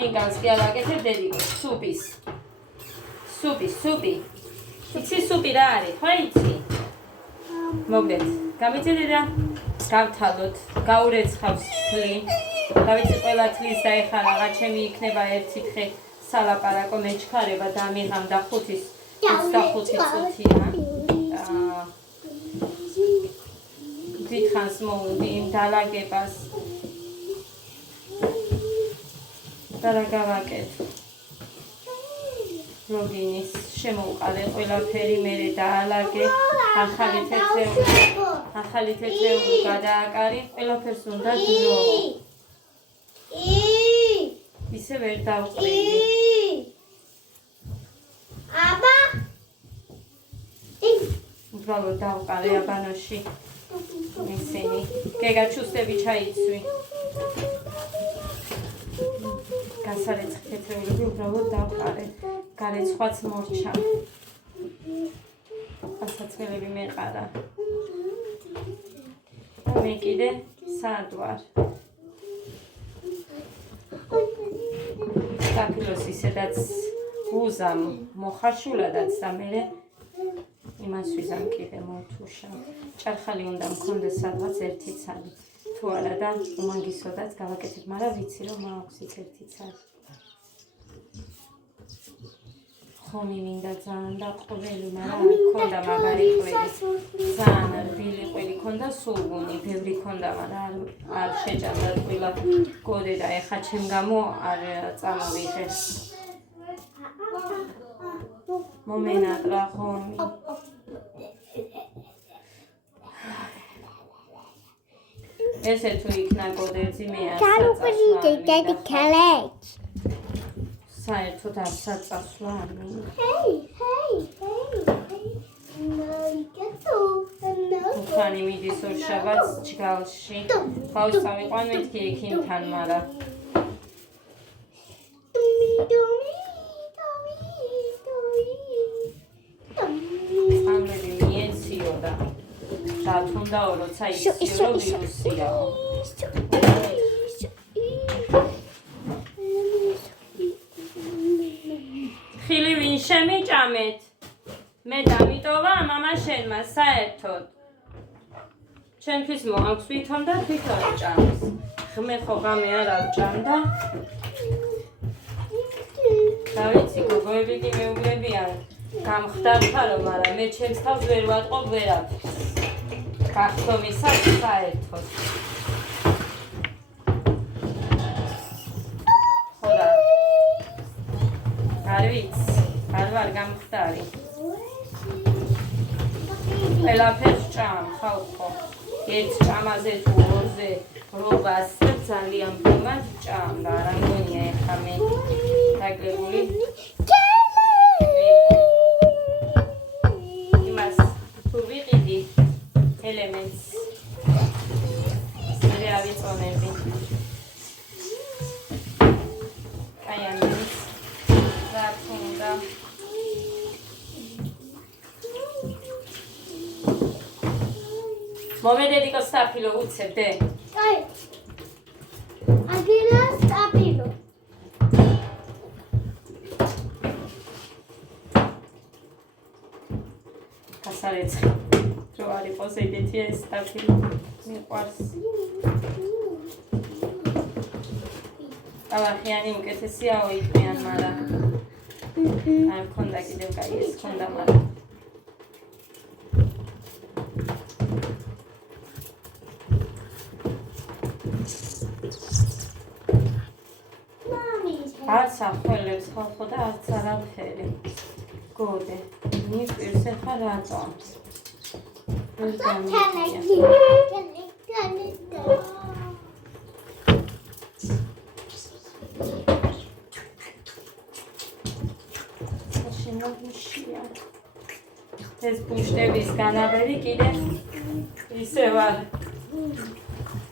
ხინკალს კი ავაკეთებ დედიკო, სუპი. იცი სუპი რა არის, ხო იცი? მოგდეთ, გამიცე დედა? გავთალოთ, გაურეცხავს თლი. დავიცი ყველა თლის და ეხლა რაღაც ჩემი იქნება ერთი დღე სალაპარაკო მეჩქარება და მიღამ და 25 წუთია. დიდხანს მოვუდი იმ დალაგებას. და რა გავაკეთე? ლოგინის შემოვყარე ყველაფერი, მერე დაალაგე, ახალი თეთრეული გადააკარი, ყველაფერს უნდა დრო. ისე ვერ დავყრიდი. აბა! უბრალოდ დავყარე აბანოში. ისინი. გეგა ჩუსტები ჩაიცვი. გასარეცხი თეთრეულები უბრალოდ დავყარე. გარეთ სხვაც მორჩა. ასაცმელები მეყარა. და მე კიდე სად ვარ? საფილოს ისედაც უზამ მოხარშულადაც და მე იმას ვიზამ კიდე მოთუშა. ჭარხალი უნდა მქონდეს სადღაც ერთი ცალი. თუ არა და უმანგისოდაც გავაკეთებ, მაგრამ ვიცი რომ მაქვს იქ ერთი ცალი. ხომი მინდა ძალიან და ყოველი, მაგრამ მქონდა მაგარი ყველი. ძალიან რბილი ყველი ქონდა, სულგუნი, ბევრი ქონდა, მაგრამ არ შეჭამდა ტყილა გოდე და ეხა ჩემ გამო არ წამოვიღე. მომენატრა ხომი. ესე თუ იქნა გოდერძი მე არ საწასვლა. საერთოდ არ საწასვლა არ მინდა. უხანი მიდის ორშაბათს ჯგალში. ბავშვს წავიყვან მეთქი ექიმთან, მაგრამ წამლები მიეციო და დათუნდაო, როცა იციო რომ ვირუსიაო. ხილი ვინ შემიჭამეთ? მე დამიტოვა მამა შენმა საერთოდ. ჩვენთვის მოაქვს ვითომ და თვითონ ჭამს. ხმე ხო გამე არ ავჭამდა. დავიცი გოგოები კი მეუბნებიან გამხდართარო, მაგრამ მე ჩემს თავს ვერ ვატყობ ვერაფერს. გახდომისას საერთოდ. ხოდა არ ვიცი, არ ვარ გამხდარი. ყველაფერს ჭამ, ხალხო. ერთ ჭამაზე თუ ორზე რობას ძალიან ბევრად ჭამ და არ ამგონია ეხლა მე დაგლებული. იმას თუ ვიყიდი ელემენტს მერე ავიწონები. კაი ამის რა თუნდა. მომედედიკო სტაფილო უცებდე? კაი. აგილა სტაფილო. გასარეცხი. რო არ იყოს ეგეთია ეს სტაფილო. მიყვარს. ალახიანი უკეთესიაო იყვიან, მაგრამ არ მქონდა კიდევ კაი ეს მქონდა, მაგრამ არც ახველებს ხალხო და არც არაფერი. გოდე, მისპირს ეხლა რატომ? ვერ გამიგია. შინოგუშია. ეს ბუშტების განაბერი კიდე ისე ვარ.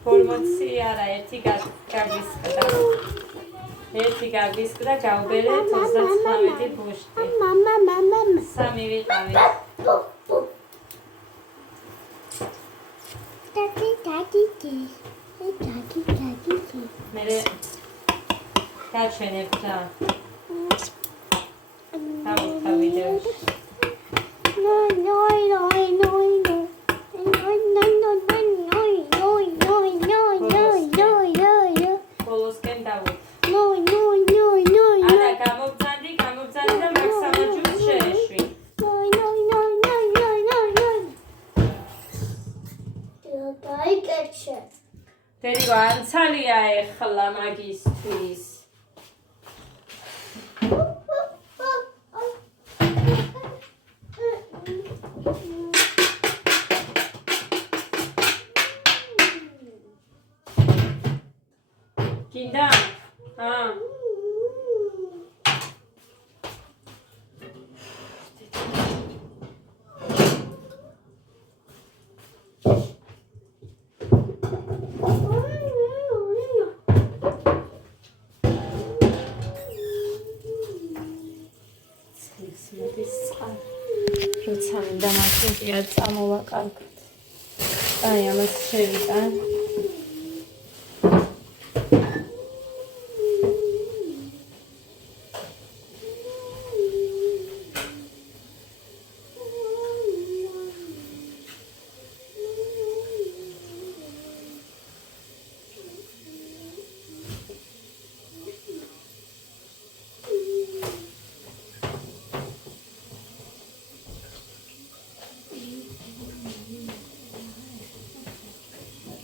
ფორმაცია არა, ერთი გაგისკდა. ერთი გაგისკდა, გავბერე 39 ბუშტი. მამა. სამი ვიყავი. ტაკი. მერე გაჩვენებ და დავუხდა ვიდეოში. ბოლოსკენ დავუხდა. არა, გამოგძანდი და მაქსამაჯუს შეეშვი. დედიკო, ანცალია ეხლა მაგისთვის. გინდა? როცა მინდა მაშინია წამოვაკარგოთ. აი, ამას შევიტან.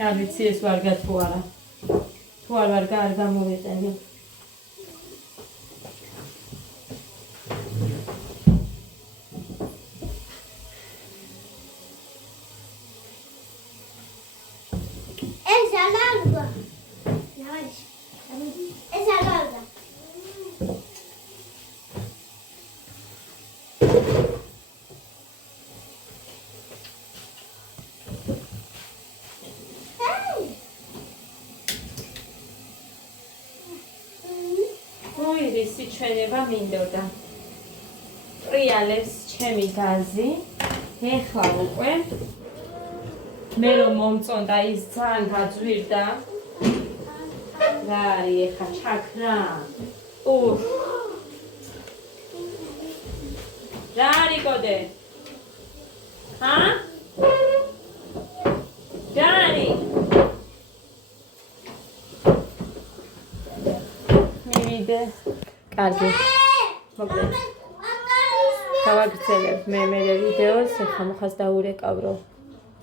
არ ვიცი ეს ვარგა თუ არა. თუ არ ვარგა არ გამოვიყენე. ეს ალაგა. ეს ალაგა. ვისი ჩვენება მინდოდა. პრიალებს ჩემი გაზი. ეხლა უკვე მე რომ მომწონდა ის ძალიან გაძვირდა. რა არის ეხლა ჩაქრა? რა არის კოდე? ჰა? რა არის? მივიდე. კარგი. მოკლედ. გავაგრძელებ მე ვიდეოს, ეხლა მოხას დაურეკავრო.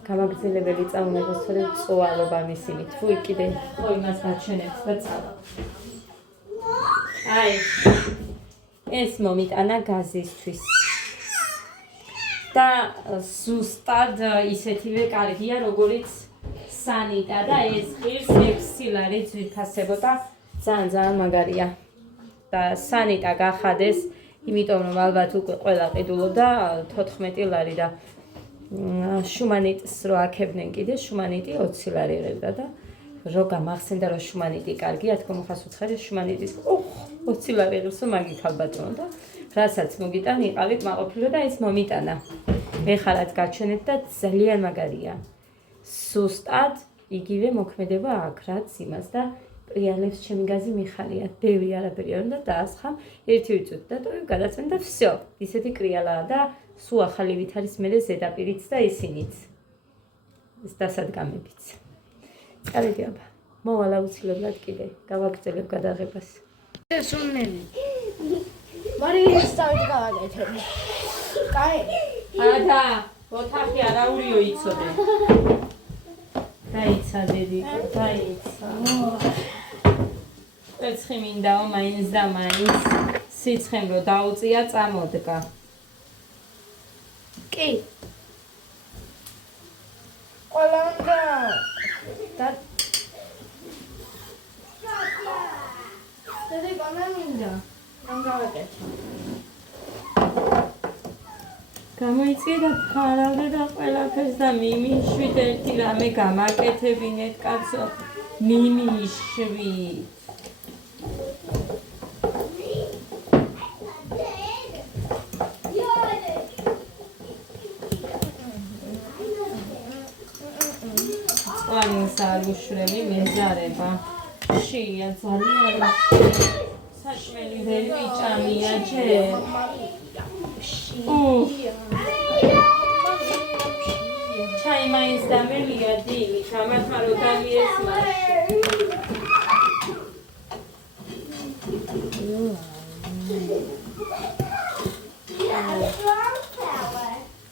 გამაგრძელებელი წამოიღოს, თორე წვალობა მისივით. ვუი, კიდე ხო იმას გაჩვენებთ და წავა. აი. ეს მომიტანა გაზისთვის. და ზუსტად ისეთივე კარგია, როგორიც სანიტა და ეს ღირს 6 ლარი ძვირფასებოდა. ძალიან მაგარია. და სანიტა გახადეს, იმიტომ რომ ალბათ უკვე ყველა ყიდულობდა 14 ლარი და შუმანიტს რო აქებდნენ კიდე, შუმანიტი 20 ლარი იღებდა და რო გამახსენდა რომ შუმანიტი კარგია, თქო მოხას უცხარი შუმანიტის 20 ლარი იღებს მაგით ალბათო და რასაც მოგიტან იყავით მაყოფილო და ის მომიტანა. ეხლა გაჩვენეთ და ძალიან მაგარია. სუსტად იგივე მოქმედება აქვს რაც იმას და პრიალებს ჩემი გაზი მიხარია. ბევრი არაფერი არ უნდა დაასხამ, ერთი ვიწვით და ტოვებ გადაწვენ და всё. ისეთი კრიალაა და სულ ახალივით არის მე ზედაპირიც და ისინიც. ეს დასადგამებიც. წავედი აბა. მოვალ აუცილებლად კიდე გავაგრძელებ გადაღებას. ეს უნელი. მარიას დავით გავაკეთებ. კაი. ადა, ოთახი არაურიო იცოდე. დაიცა დედიკო, დაიცა. ერთხი მინდაო მაინც და მაინც სიცხემ რო დაუწია წამოდგა. კი. ყველანდა და დედიკო მე მინდა. ამ გავაკეთე. გამოიწია და ფარავდა და ყველაფერს და მიმიშვით ერთი რამე გამაკეთებინეთ კაცო. მიმიშვით. წყალინს არ უშვრები მეზარება. შია ძალიან შველი ვერ ვიჭამია ჯერ. ჩაი მაინც დამელია დილით, ამათმა რო გამიეს მასში.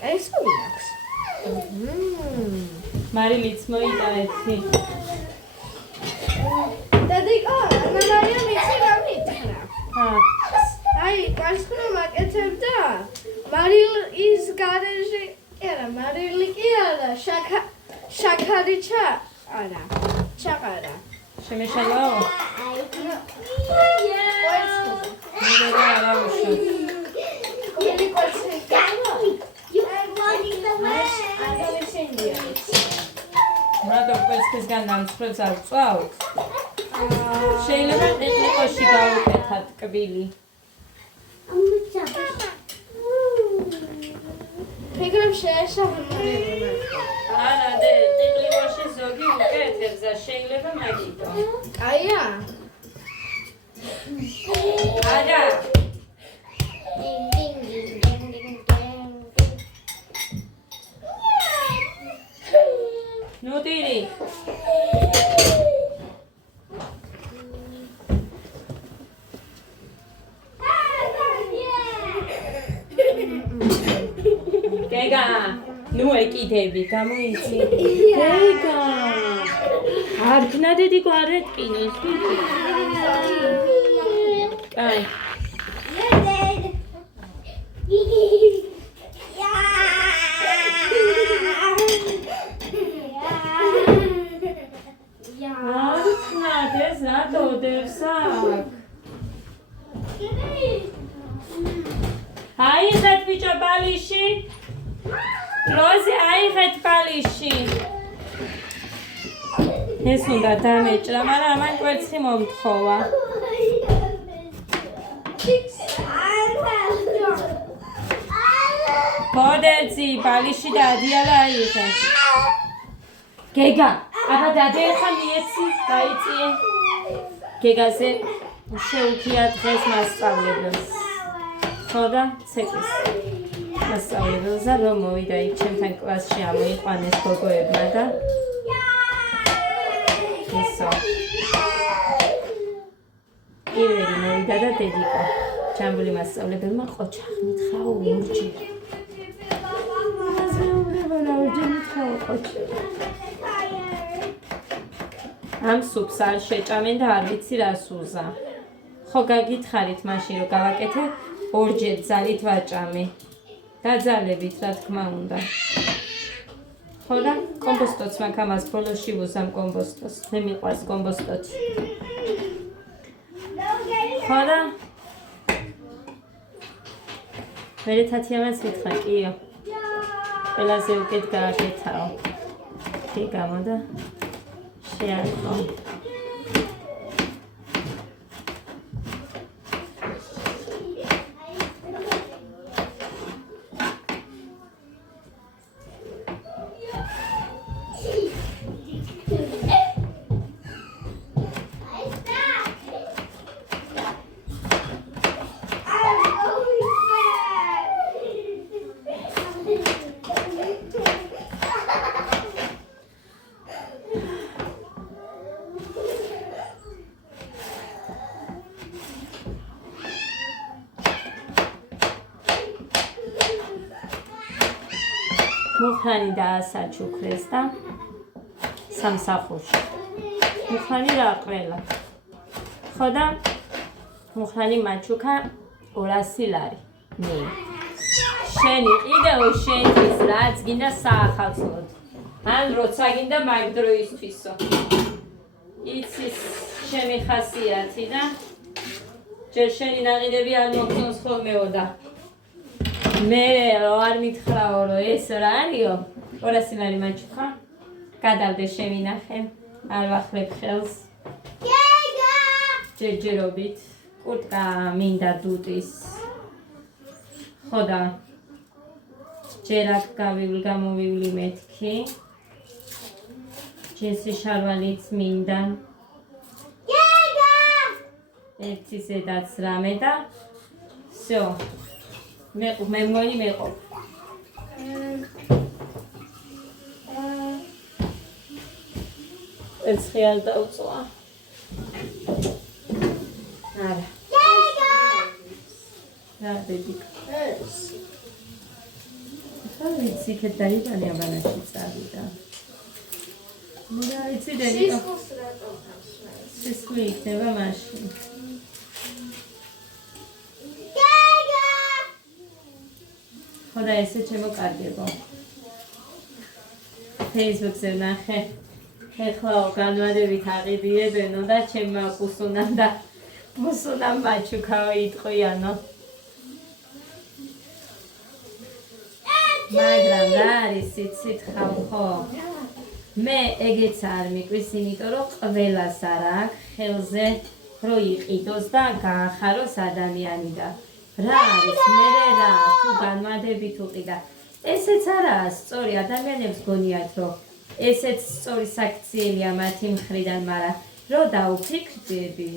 კაისური აქვს. მარილიც მოიტანეთი. დედიკო, მარიამ იცი რა მითხრა? აი, კაისური მაკეთებდა. მარილის გარეჟე, არა, მარილი კი არა, შაქარიჩა, არა, ჩაყარა. შემეშალაო? მე რა უშო. მაგრამ ყველგან დამცხრებს არ წვავთ. შეიძლება ტექნიკოში გავუკეთოთ კბილი. ფიქრობ შეესაბამება. არა, ტექნიკოში ზოგი უკეთებს და შეიძლება მაგითო. აია? არა. ნუ ტირი. გეგა, ნუ ეკიდები, გამოიცი. გეგა. არ გნადედი გვარეთკინოს, ვიცი. კაი. რატო დევს აქ? აიღეთ ბიჭო ბალიში. როზი აიღეთ ბალიში. ეს უნდა დამეჭრა, მაგრამ ამან კვერცხი მომთხოვა. ბოდეცი ბალიში დადიალა აიღეთ. გეგა, აბა დადე ხა მიეცი, გაიწიე. გეგაზე შეუქია დღეს მასწავლებელს. ხო და ცეკვის მასწავლებელსა რომ მოვიდა იქ ჩემთან კლასში ამოიყვანეს გოგოებმა და ისო. პირველი მოვიდა და დედიკო. ჯამბული მასწავლებელმა ყოჩახ მითხრა ორჯერ. მასწავლებელმა ორჯერ მითხრა ყოჩი. ამ სუპს არ შეჭამენ და არ ვიცი რას უზა. ხო გაგითხარით მაშინ რომ გავაკეთე ორჯერ ძალით ვაჭამე. დაძალებით რა თქმა უნდა. ხო და კომბოსტოც მაქვს ამას ბოლოში ვუზამ კომბოსტოს. მე მიყვარს კომბოსტოც. ხო და მერე თათიამას მითხრა კიო. ყველაზე უკეთ გააკეთაო. კი გამოდა. შეარყო. მუხანი დაასაჩუქრეს და სამსახურში. მუხანი რა ყველა. ხო და მუხანი მაჩუქა 200 ლარი. მე. შენი კიდევ შენთვის რაც გინდა საახალწლოდ. ან როცა გინდა მაგ დროისთვისო. იცის ჩემი ხასიათი და ჯერ შენი ნაღიდები არ მოგწონს ხოლმეო და მე არ მითხრაო რომ ეს რა არისო 200 ლარი მაჩუქა გადავდე შევინახე არ ვახლებ ხელს ჯერჯერობით კურტკა მინდა დუტის ხო და ჯერ აქ გამოვივლი მეთქი ჯინსი შარვალიც მინდა ერთი ზედაც რამე და всё. მე მგონი მეყო. ეს ხიალ დაუწვა. არა. რა დედიკ. ეს. ხა ვიცი ქეთ დაიბანე ამანაში წავიდა. მე რა იცი დედიკ. სისხლს რატომ ხავს? სისხლი იქნება მაშინ. ხოდა ესე შემოკარგებო. Facebook-ზე ნახე. ეხლა განვადებით აღიბიებენო და ჩემმა კუსუნამ და მუსუნამ მაჩუკაო იტყვიანო. მაგრამ რა არის იცით ხალხო? მე ეგეც არ მიყვის, იმიტომ რომ ყველას არ აქვს ხელზე რო იყიდოს და გაახაროს ადამიანი და რა არის მე რა თუ განვადებით უყიდა. ესეც არაა სწორი ადამიანებს გონიათ რომ ესეც სწორი საქციელია მათი მხრიდან, მაგრამ რო დაუფიქრდები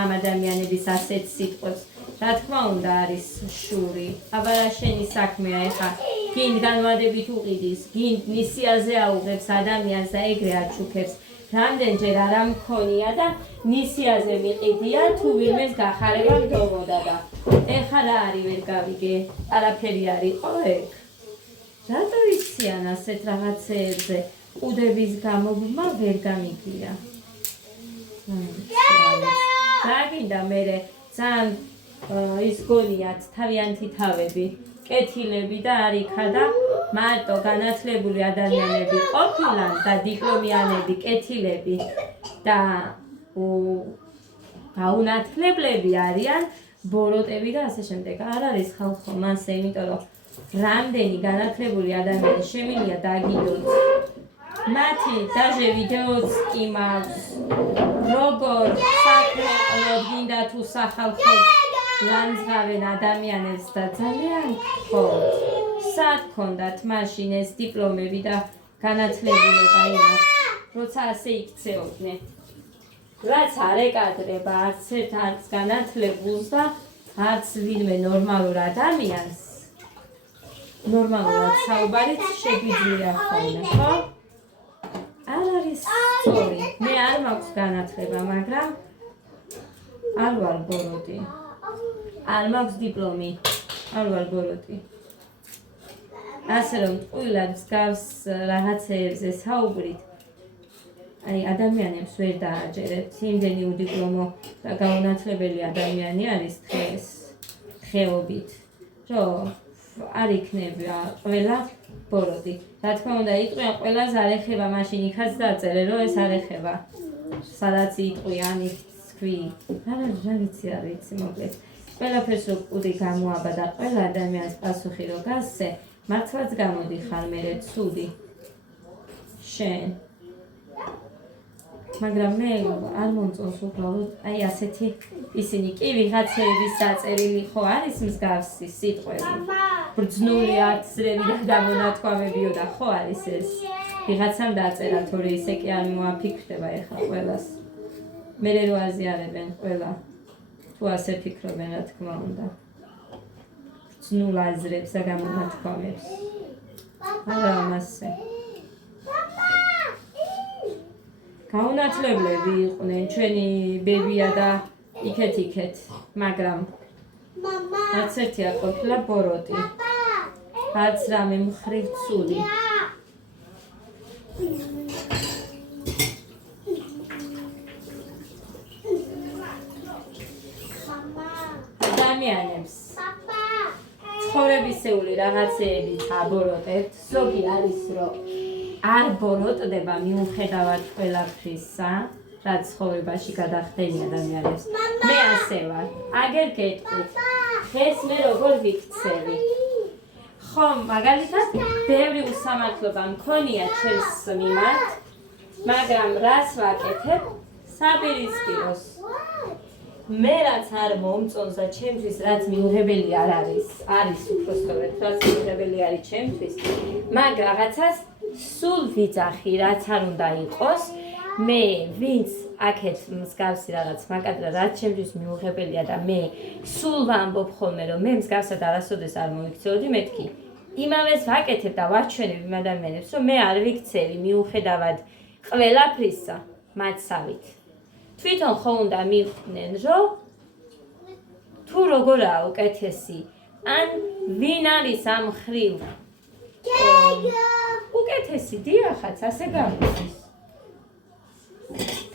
ამ ადამიანების ასეთ სიტყვებს, რა თქმა უნდა არის შური. აბა რა შენი საქმეა ეხა გინ განვადებით უყიდის, გინ ნისიაზე აუღებს ადამიანს და ეგრე აჩუქებს. რამდენჯერ არ ამქონია და ნისიაზე მიყიდია თუ ვინმეს გახარება მდომოდა და ეხა რა არის ვერ გავიგე, არაფერი არ იყო ეგ. რატო იციან ასეთ რაღაცეებზე? უდების გამოგმა ვერ გამიგია. რა გინდა მერე ძალიან ის გონიათ თავიანთი თავები, კეთილები და არ იქა და მარტო განათლებული ადამიანები ყოფილან და დიპლომიანები, კეთილები და გაუნათლებლები არიან ბოროტები და ასე შემდეგ. არ არის ხალხო მასე, იმიტომ რომ რამდენი განათლებული ადამიანი შემიძლია დაგიდოთ. მათი დაჟე ვიდეოც კი მაქვს, როგორ საქმეყნოდ გინდა თუ სახალხოდ ლანძღავენ ადამიანებს და ძალიან გქონდ. სად გქონდათ მაშინ ეს დიპლომები და განათლებულება იმას, როცა ასე იქცეოდნენ. რაც არ ეკადრება არც ერთ არც განათლებულს და არც ვინმე ნორმალურ ადამიანს, ნორმალურად საუბარით შეგვიძლია ხოლმე, ხო? არ არის სწორი. მე არ მაქვს განათლება, მაგრამ არ ვარ ბოროტი. არ მაქვს დიპლომი, არ ვარ ბოროტი. ასე რომ ტყუილად მსგავს რაღაცეებზე საუბრით, აი ადამიანებს ვერ დააჯერებთ. იმდენი უდიპლომო და გაუნათლებელი ადამიანი არის დღეს ხეობით, რომ არ იქნება ყველა ბოროტი. რა თქმა უნდა, იტყვიან ყველას არ ეხება, მაშინ იქაც დაწერე, რომ ეს არ ეხება. სადაც იტყვიან, იქ თქვი. რა ვიცი, არ ვიცი, მოკლედ. ყველაფერს რო კუდი გამოაბა და ყველა ადამიანს პასუხი რო გასცე, მართლაც გამოდიხარ მერე ცუდი. შენ. მაგრამ მე არ მომწონს უბრალოდ, აი ასეთი ისინი კი ვიღაცების დაწერილი ხო არის მსგავსი სიტყვები. ბრძნული აცრები და გამონათქვამებიო და ხო არის ეს. ვიღაცამ დაწერა, თორე ისე კი არ მოაფიქრდება ეხლა ყველას. მერე რო აზიარებენ ყველა. თუ ასე ფიქრობენ, რა თქმა უნდა. ბრძნულ აზრებს და გამონათქვამებს. არა მასე. გაუნათლებლები იყვნენ ჩვენი ბებია და იქეთ, მაგრამ არც ერთი არ ყოფილა ბოროტი. არც რამე მხრივ ცუდი. ადამიანებს ცხოვრებისეული რაღაცეებით აბოროტებთ. ზოგი არის, რომ არ ბოროტდება მიუხედავად ყველაფრისა, რაც ცხოვრებაში გადახდენი ადამიანებს. მე ასე ვარ. აგერ გეტყვით, დღეს მე როგორ ვიქცევი? ხომ, მაგალითად, ბევრი უსამართლობა მქონია ჩემს მიმართ, მაგრამ რას ვაკეთებ? საპირისპიროს. მე რაც არ მომწონს და ჩემთვის რაც მიუღებელი არ არის უпростоრად, რაც მიუღებელი არის ჩემთვის, მაგ რაღაცას სულ ვიძახი, რაც არ უნდა იყოს მე ვინც აქეთ მსგავსი რაღაც მაკადრა რაც შემდის მიუღებელია და მე სულ ვამბობ ხოლმე რომ მე მსგავსად არასოდეს არ მოვიქცეოდი მეთქი იმავეს ვაკეთებ და ვაჩვენებ იმ ადამიანებს რომ მე არ ვიქცევი მიუხედავად ყველაფრისა მათსავით თვითონ ხო უნდა მიხვდნენ რომ თუ როგორაა უკეთესი ან ვინ არის ამ ხრივ უკეთესი დიახაც ასე გამოდის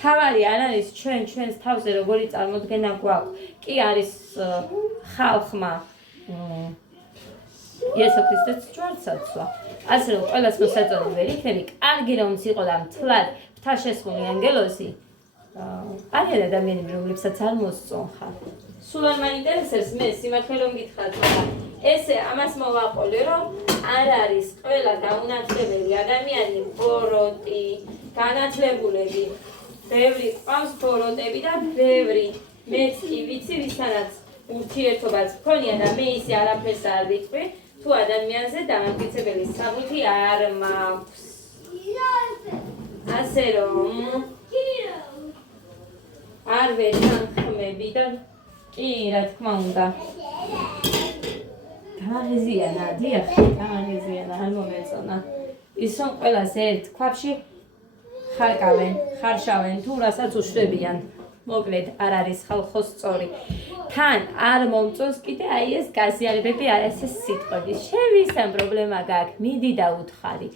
თავარი არ არის ჩვენს თავზე როგორი წარმოდგენა გვაქვს კი არის ხალხმა იესო ქრისტეს ჯვარცაცვა ასე რომ ყველას მოსაწონი ვერ იქნები კარგი რომც იყო და მთლად ფრთაშესხმული ანგელოზი არიან ადამიანები რომლებსაც არ მოსწონხარ სულ არ მაინტერესებს მე სიმართლე რომ გითხრათ მაგრამ ესე ამას მოვაყოლე რომ არ არის ყველა დაუნათლებელი ადამიანი ბოროტი განათლებულები ბევრი ყავს ბოროტები და ბევრი მეც კი ვიცი ვისთანაც ურთიერთობაც მქონია და მე ისე არაფერს არ ვიტყვი თუ ადამიანზე დამამტკიცებელი საბუთი არ მაქვს ასე რომ არ ვეთანხმები და კი რა თქმა უნდა გამაღიზიანა დიახ გამაღიზიანა არ მომეწონა ის რომ ყველას ერთ ქვაბში ხარკავენ ხარშავენ თუ რასაც უშვებიან მოკლედ არ არის ხალხო სწორი თან არ მომწონს კიდე აი ეს გაზიარებები ეს სიტყვები შევისან პრობლემა გაქვს მიდი და უთხარი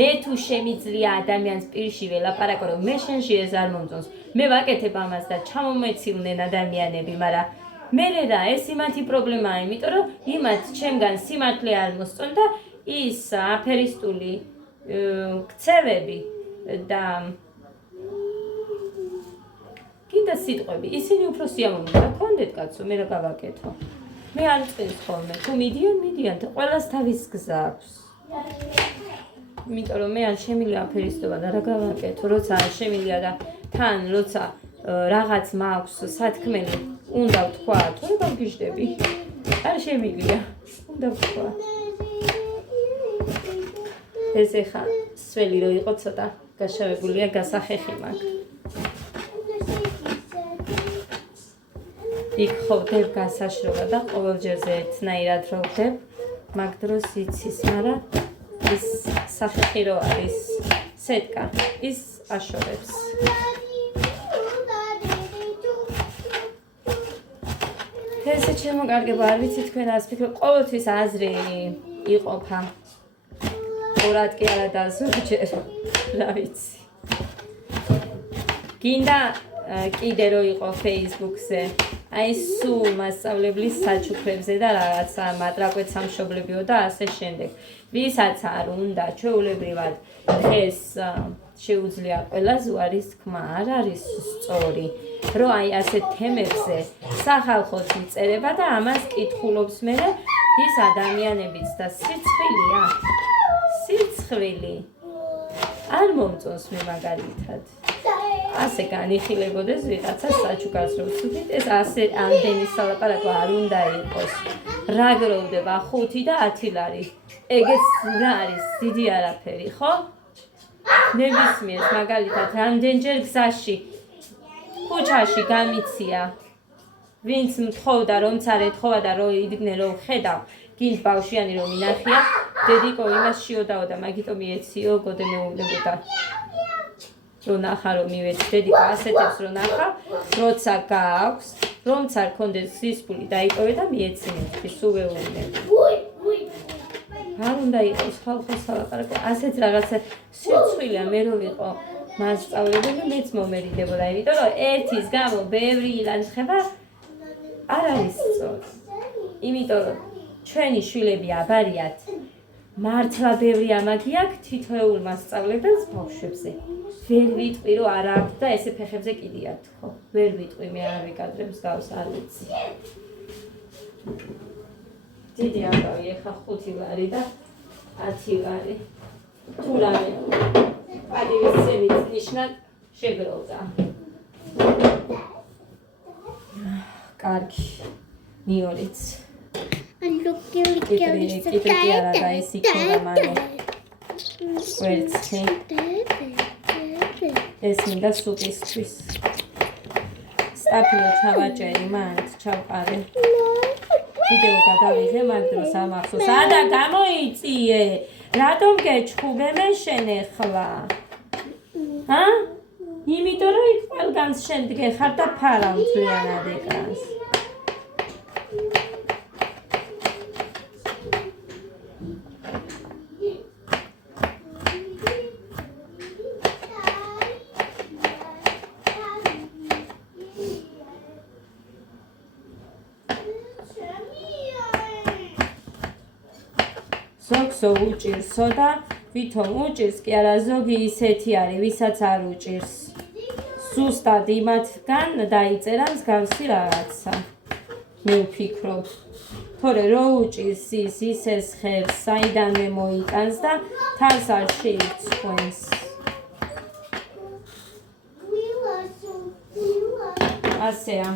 მე თუ შემიძლია ადამიანს პირში ველაპარაკო რომ მე შენში ეს არ მომწონს მე ვაკეთებ ამას და ჩამომეცილნენ ადამიანები მაგრამ მე რა ეს იმათი პრობლემაა იმიტომ რომ იმათ ჩემგან სიმართლე არ მოსწონდა ის აფერისტული ქცევები და კიდე სიტყვები ისინი უფრო სიამოვნებდა გქონდეთ კაცო მე რა გავაკეთო მე არ წინს ხოლმე თუ მიდიან ყველას თავის გზა აქვს იმიტომ რომ მე არ შემიძლია აფერისტობა და რა გავაკეთო როცა არ შემიძლია და თან როცა რაღაც მაქვს სათქმელი უნდა ვთქვა თუ რა გავგიჟდები არ შემიძლია უნდა ვთქვა ეს ეხა სველი რო იყო ცოტა გაშავებულია გასახეხი მაქვს იქ ხოვდებ გასაშრობა და ყოველჯერზე ერთნაირად რო ვხდებ მაგ დროს იცის მაგრამ ის სახეხი რო არის სეტკა ის აშორებს ესე ჩემო კარგება არ ვიცი თქვენ რას ფიქრობთ ყოველთვის აზრი იყოფა ორად კი არა და ზოგჯერ რა ვიცი გინდა კიდე რო იყო Facebook-ზე აი სულ მასწავლებლის საჩუქრებზე და რაღაცა მატრაკვეთ სამშობლებიო და ასე შემდეგ ვისაც არ უნდა ჩვეულებრივად დღეს შეუძლია ყველა ზუარის თქმა არ არის სწორი რომ აი ასეთ თემებზე სახალხოდ მიწერება და ამას კითხულობს მე ის ადამიანებიც და სიცხვილი არ მომწონს მე მაგალითად ასე განიხილებოდეს ვიღაცა საჩუქარს რო ვცუდით ეს ასე ამდენი სალაპარაკო არ უნდა იყოს რა გროვდება 5 და 10 ლარი ეგეც რა არის დიდი არაფერი ხო ნებისმიერს მაგალითად რამდენჯერ გზაში ქუჩაში გამიცია ვინც მთხოვდა რომც არ ეთხოვა და რო იდგნენ რომ ხედავ გინდ ბავშვიანი რომ ინახია დედიკო იმას შიოდაო და მაგიტო მიეციო გოდემეულებოდა რო ნახა რომ მივედი დედიკო ასეთებს რო ნახა როცა გააქვს რომც არ კონდეს სისხლი დაიპოვე და მიეცინეთ ის უვეულნე არ უნდა იყოს ხალხო სალაპარაკო ასეთ რაღაცა სიცხვილია მე რო ვიყო მასწავლებელი მეც მომერიდებოდა იმიტომ რომ ერთის გამო ბევრი ილანხება არ არის სწორი იმიტომ რომ ჩვენი შვილები აბარიათ მართლა ბევრი ამაგი აქვს თითოეულ მასწავლებელს ბავშვებზე ვერ ვიტყვი რომ არ აქვს და ესე ფეხებზე კიდიათ ხო ვერ ვიტყვი მე არ ვიკადრებს გავს არ ვიცი დიდი ამბავი ეხა 5 ლარი და 10 ლარი თუ რამე პადივის ცემით ნიშნად შეგროვდა კარგი მიორიც კიტრი არა და ეს იქნება მანე კვერცხი ეს მინდა სუპისთვის. სტაფილო ჩავაჭერი, მანდ ჩავყარე. ვიდეო გადავიღე, მაგ დროს ამახსოვს. ადა გამოიწიე. რატომ გეჩხუბე მე შენ ახლა? ჰა? იმიტომ რომ იქ ყველგანს შენ გეხარ და ფარავ მთლიანად ეკრანს. ზოგსო უჭირსო და ვითომ უჭირს კი არა ზოგი ისეთი არის ვისაც არ უჭირს სუსტად იმათგან დაიწერა მსგავსი რაღაცა მე ვფიქრობ თორე რო უჭირს ის ისეს ხერს საიდანვე მოიტანს და თავს არ შეიცხვენს ასეა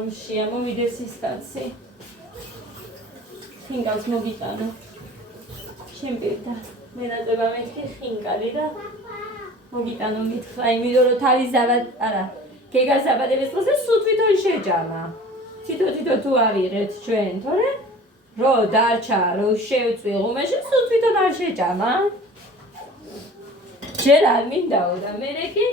რომ შემოვიდეს ინსტანცი. ხინკალს მოგიტანა. შემპირდა. მე ნაწება მეთქი ხინკალი და მოგიტანო მითხრა იმიტომ რომ თავის ზაბად არა. გეგასაბადების დღეზე სულ თვითონ შეჯამა. თვითო თუ ავიღეთ ჩვენ, თორე რო დარჩა, რო შევწვი ღუმეში სულ თვითონ არ შეჯამა. ჯერ არ მინდაო და მერე კი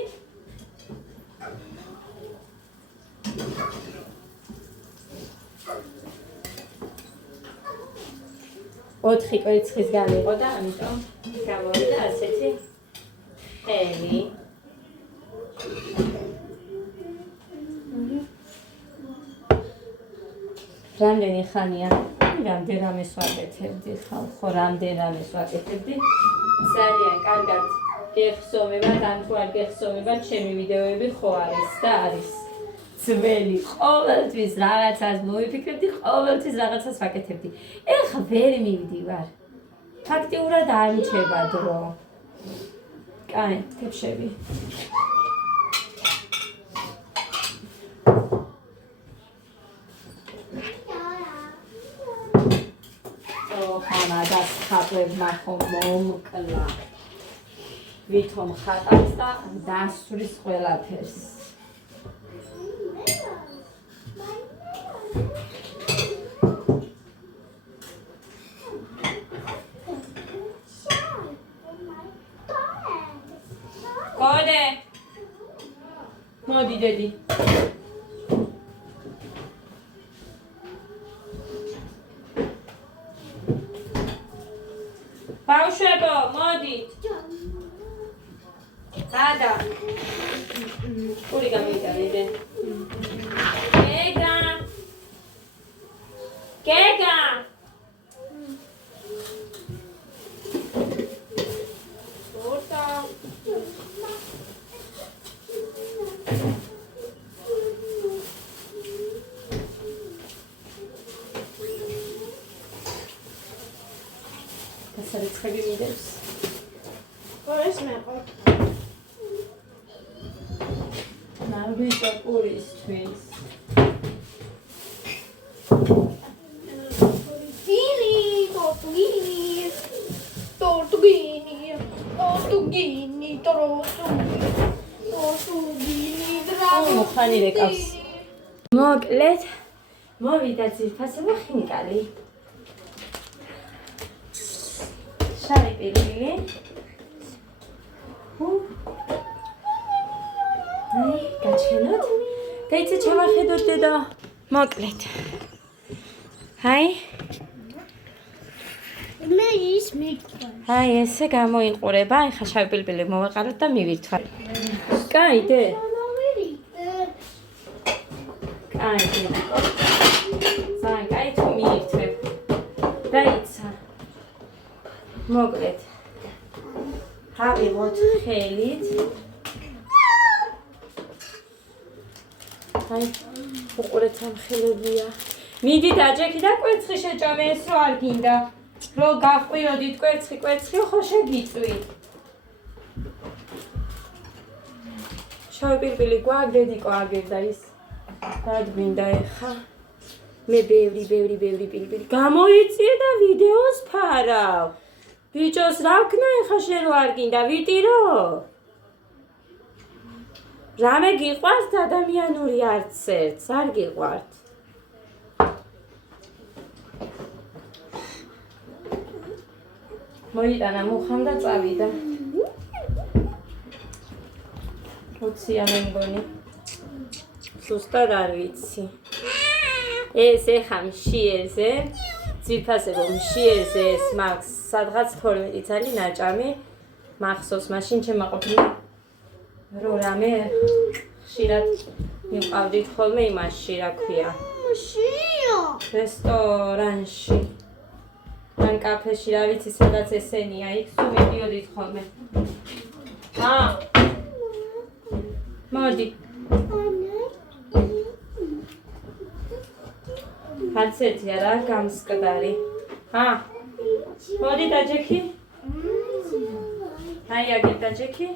ოთხი კვერცხისგან იყო და ამიტომ გამოვიდა ასეთი ხელი. რამდენი ხანია? რამდენამეს ვაკეთებდი ხო რამდენამეს ვაკეთებდი. ძალიან კარგად გეხსოვებათ, ან თუ არ გეხსოვებათ, ჩემი ვიდეოები ხო არის და არის. ძველი ყოველთვის რაღაცას მოვიფიქრებდი, ყოველთვის რაღაცას ვაკეთებდი. ეხლა ვერ მივდივარ. ფაქტიურად არ მჩება დრო. კაი, თებშები. ხანა და ხატებმა ხომ მომკლა. ვითომ ხატავს და დასვრის ყველაფერს. Gode. მოდი დედი. ბავშვებო, მოდით. დადა. პური გამიდავიდე. გეგა. გეგა. ორტა. სარეცხები მიდევს. Qores მეყო. ნარბიშა პურისთვის. მოხანი რეკავს. მოკლედ მოვიდა ძირფასება ხინკალი. შარი პირილი. აი, გაჩვენოთ. დაიце ჩავახედოთ დედა. მოკლედ. აი. მე ის მეკვა. აი, ესე გამოიყურება. ახლა შავი პილპილი მოვაყაროთ და მივირთვათ. კაი, დე. კაი, დე. ძალიან კაი თუ მიირთვებ. დაიცა. მოკლედ. ავიღოთ ხელით. აი, უყურეთ ამ ხელებია. მიდით აჯექი და კვერცხი შეჭამე ეს რო არ გინდა. რო გაყვიროდით კვერცხი, ხო შეგიწვი. შავი პირპილი გვაგდედიკო აგერდა ის. რად გვინდა ეხა? მე ბევრი პილპილი გამოიწიე და ვიდეოს ფარავ. ბიჭოს რა ვქნა ეხა შენ რო არ გინდა ვიტირო? რამე გიყვართ ადამიანური არც ერთს, არ გიყვართ. მოიტანა მუხამ და წავიდა. უცია მე მგონი. ზუსტად არ ვიცი. ეს ეხა მშიერზე, ძვირფასე რომ მშიერზე ეს მაქვს სადღაც 12 წელი ნაჭამი. მახსოვს მაშინ ჩემმა ყოფილა რო რამე ხშირად მიყავდით ხოლმე იმაში რა ქვია. შიო. რესტორანში. ან კაფეში რა ვიცი სადაც ესენია, იქ სულ მიდიოდით ხოლმე. მოდი. ხალხეთი არა გამსკდარი. მოდი დაჯექი. აი აგერ დაჯექი.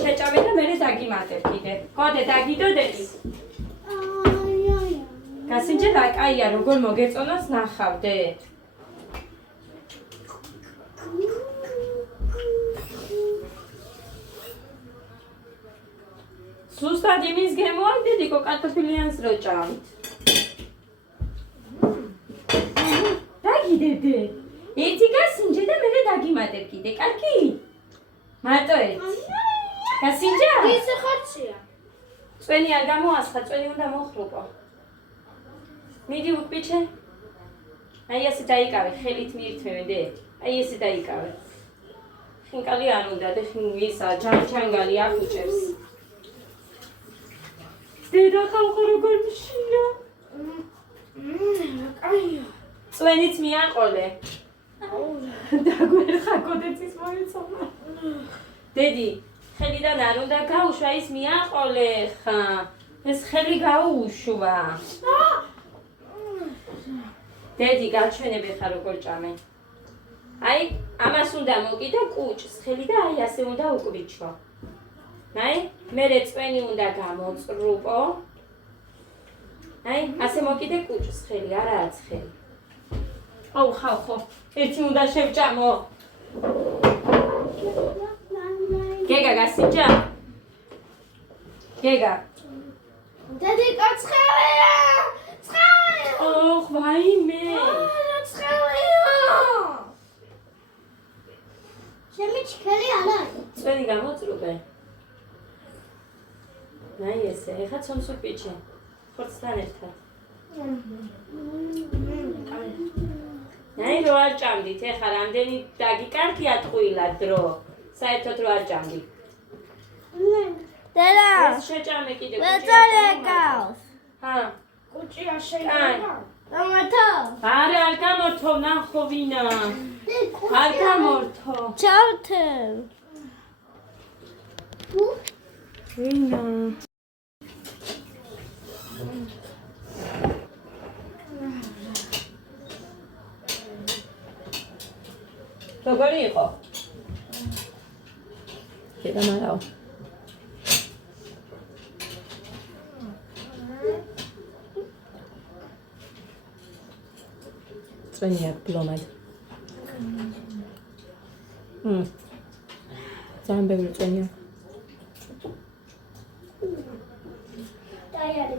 შეჭამე და მე დაგიმატებ კიდე. გოდე დაგიდო დედი. გასინჯე და კაია როგორ მოგეწონოს ნახავდე. ზუსტად იმის გემოვიდიდიკო კარტოფილიანს რო ჭამთ. დაგიდებდე. ერთი გასინჯე და მე დაგიმატებ კიდე. კარგი? მარტო ერთი. გასინჯა? ისე ხარცია. წვენი არ გამოასხა, წვენი უნდა მოხრუპო. მიდი უკბიჩე. აი ასე დაიკავე, ხელით მიირთმევე დე. აი ესე დაიკავე. ხინკალი არ უნდა და ხინვისა, ჯანჯანგალი ახუჭებს. დედა ხალხო როგორ მშია. კაია. წვენიც მიაყოლე. დაგვერხა კოდეცის მოეცომა. დედი, ხელიდან არ უნდა გაუშვა ის მიაყოლე ხა. ეს ხელი გაუშვა. დედი გაჩვენებე ხა როგორ ჭამე. აი, ამას უნდა მოკიდო კუჭს ხელი და აი ასე უნდა უკბიჩო. აი, მერე წვენი უნდა გამოწრუპო. აი, ასე მოკიდე კუჭს ხელი, არაა ცხელი. აუ ხალხო, ერთი უნდა შევჭამო. გეგა გასინჯა? გეგა. დედი კაცხელია. ცხელია. ოხ, ვაიმე. ცხელია. შემიჩქელი არა. წვენი გამოწრუპე. აი ესე, ეხა ცომს უკბიჩე. ხორცთან ერთად. აი რო არ ჭამდით, ეხა რამდენი დაგიკარგია ტყუილა დრო. საერთოდ რო არ ჭამდით. დედა, ეს შეჭამე კიდე კუჭი. ვეძალეკავს. კუჭია შეიძლება. მომართო. არა, არ გამორთო, ნახო ვინა. არ გამორთო. ჩავთევ. ვინა. როგორი იყო? დედა მარაო. წვენი აქვს ბლომად. ძალიან ბევრი წვენია. დაიარე.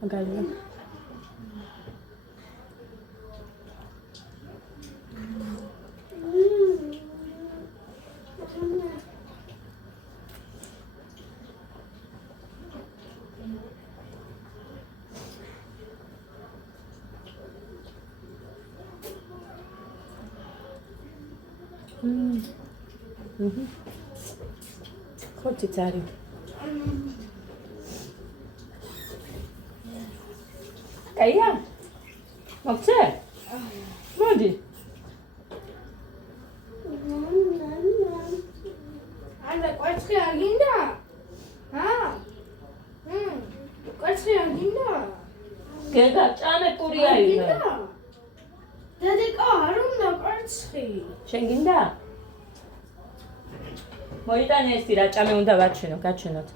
მაგალია. ხორცი ძარი. კაია? მოგწე? მოდი. ანდა კვერცხი არ გინდა? კვერცხი არ გინდა? გეგა ჭამე პური აიღე. შენ გინდა? მოიტანე ესეთი რაჭამე უნდა ვაჩვენო, გაჩვენოთ.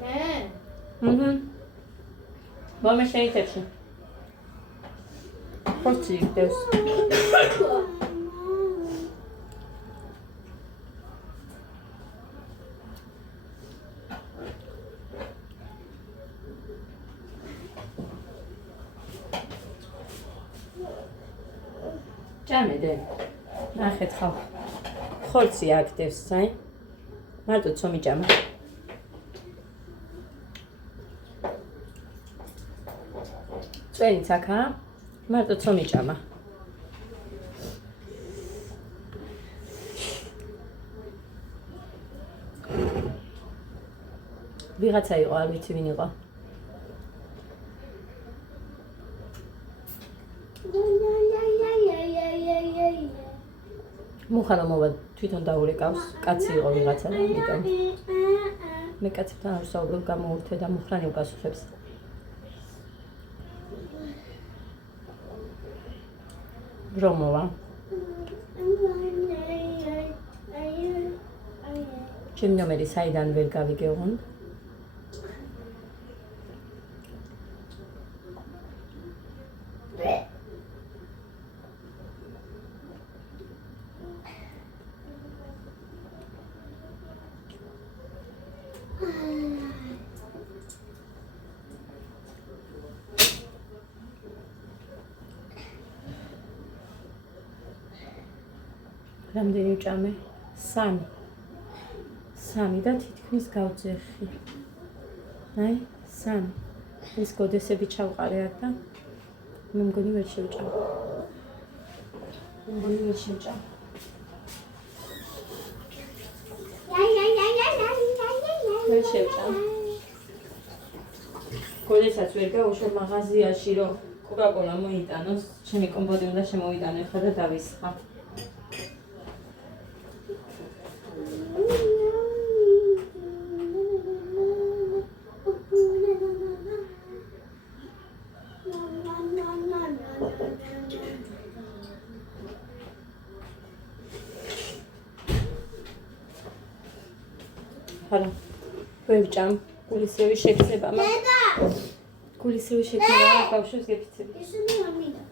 მე მომე შეიძლება. ხორცი იქნებს. ჭამედე. ნახეთ ხალ. ხორცი აქდევს, აი. მარტო ცომი ჭამა. წვენიც აქაა. მარტო ცომი ჭამა. ვიღაცა იყო, არ ვიცი ვინ იყო. მუხალა მოვა თვითონ დაურეკავს, კაცი იყო ვიღაცა და ამიტომ მე კაცებთან არ ვსაუბრობ, გამოურთე და მუხრანი უკასუხებს. რომოვა. ჩემი ნომერი საიდან ვერ გავიგეღონ? რამდენი ვჭამე? 3. 3 და თითქმის გავძეხი. აი, 3. ეს გოდესები ჩავყარე აქ და მე მგონი ვერ შევჭამ. ვერ შევჭამ. გოდესაც ვერ გავუშვა მაღაზიაში რომ კოკაკოლა მოიტანოს, ჩემი კომპოტი უნდა შემოვიტანო ხა და დავისხა. Hala, ვევჭამ, გულისრევი შექცება, მაგრამ გულისრევი შექცება, ბავშვებს გეფიცები. ისინი ამიდა.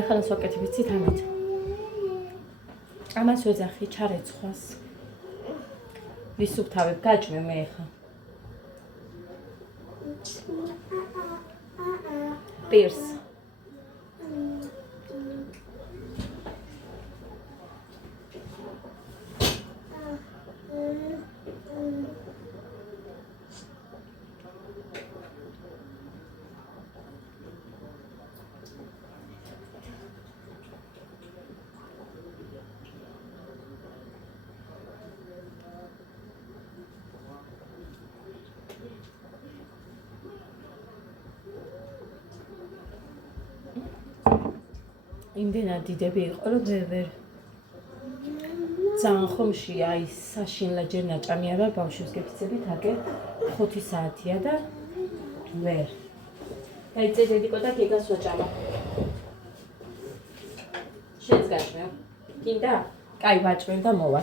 ახლა სოკეთი ვიცით ამით. ამას ვეძახი ჩარეცხვას. ვისუფთავებ, გაჭმე მე ახლა. Pierce. იმდენად დიდები იყო, რომ ვერ ძალიან ხომშია ის საშინლა ჯერ ნაჭამი არ ვარ, ბავშვებს გეფიცებით, აგერ 5 საათია და ვერ. აი წედედიკო და გეგას ვაჭამა. შენს გაჭმევ. გინდა? კაი ვაჭმევ და მოვა.